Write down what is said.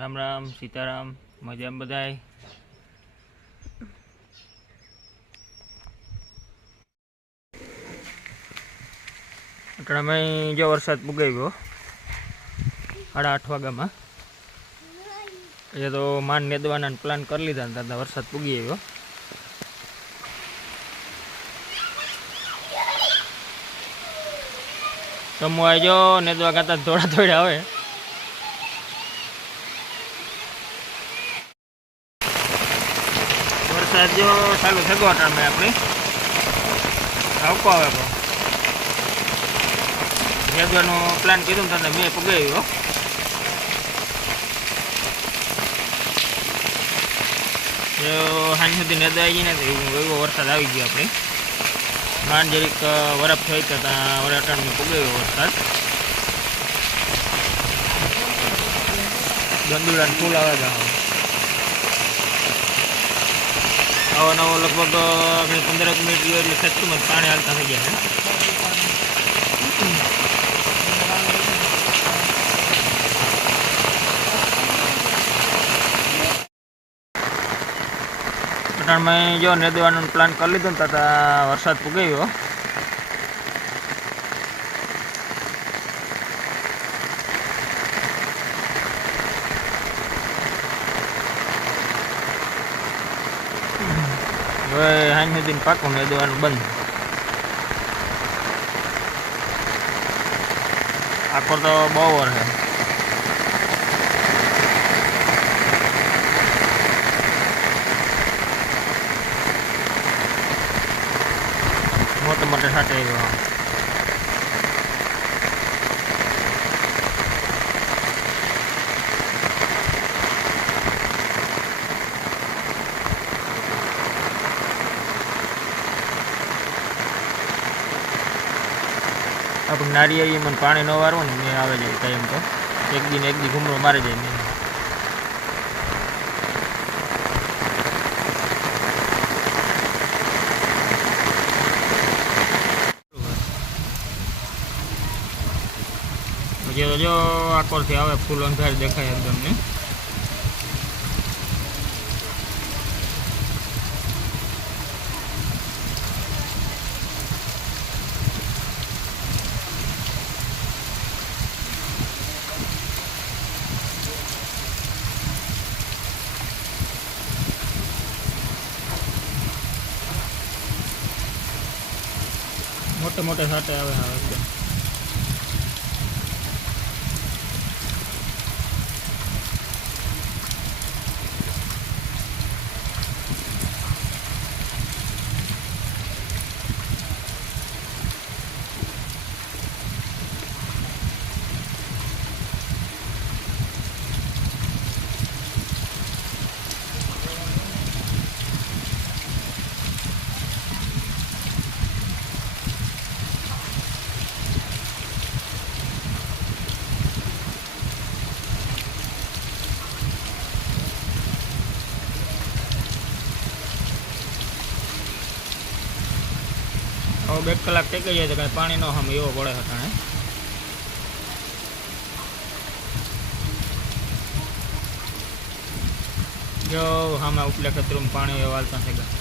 રામ રામ, સીતારામ, મજામાં બધાય? અટાણામાં જો વરસાદ પુગાઈ ગયો સાડા આઠ વાગ્યામાં. એ તો માન નેદવાના પ્લાન કરી લીધા ને દાદા, વરસાદ પૂગી આવ્યો. તમો આવજો નેદવા ગાતા થોડા થોડા આવે વરસાદ જો ચાલુ થયો અટાણે આપણે. આવકો આવે પણ. નેદવાનો પ્લાન કીધું ને તને મેં પુગાવ્યો સાંજ સુધી નદા આવી ને એવો વરસાદ આવી ગયો આપણે. માંડ જરીક વરફ થઈ તો ત્યાં વરાટાણમાં પગાવ્યો વરસાદ. ગંદુડાને ફૂલ આવે છે આવો નવો લગભગ આપણે પંદરક મિનિટ ગયો એટલે સચ્ચું પાણી હાલતા થઈ ગયા છે પઠાણમાં જો નેદવાનો પ્લાન કરી લીધો ને ત્યાં વરસાદ પુગાવ્યો હવે સાંજ સુધી પાકું નેદવાનું બંધ. આખો તો બહુ વર છે મોટે મોટે સાથે આપણે નારિયેળી મને પાણી ન વારવું ને, મેં આવે જાય ટાઈમ તો એક દિન એક દી ઘૂમરો મારી જાય મેં. જો, આકોરથી આવે, ફૂલ અંધાર દેખાય એકદમ ને. મોટે મોટે સાથે આવે હા હવે બે કલાક ટેકાઈ જાય તો કાંઈ પાણી ન હમ એવો પડે હટાણે જો હામાં ઉપલે ખતરું પાણી વાલતા થઈ ગયા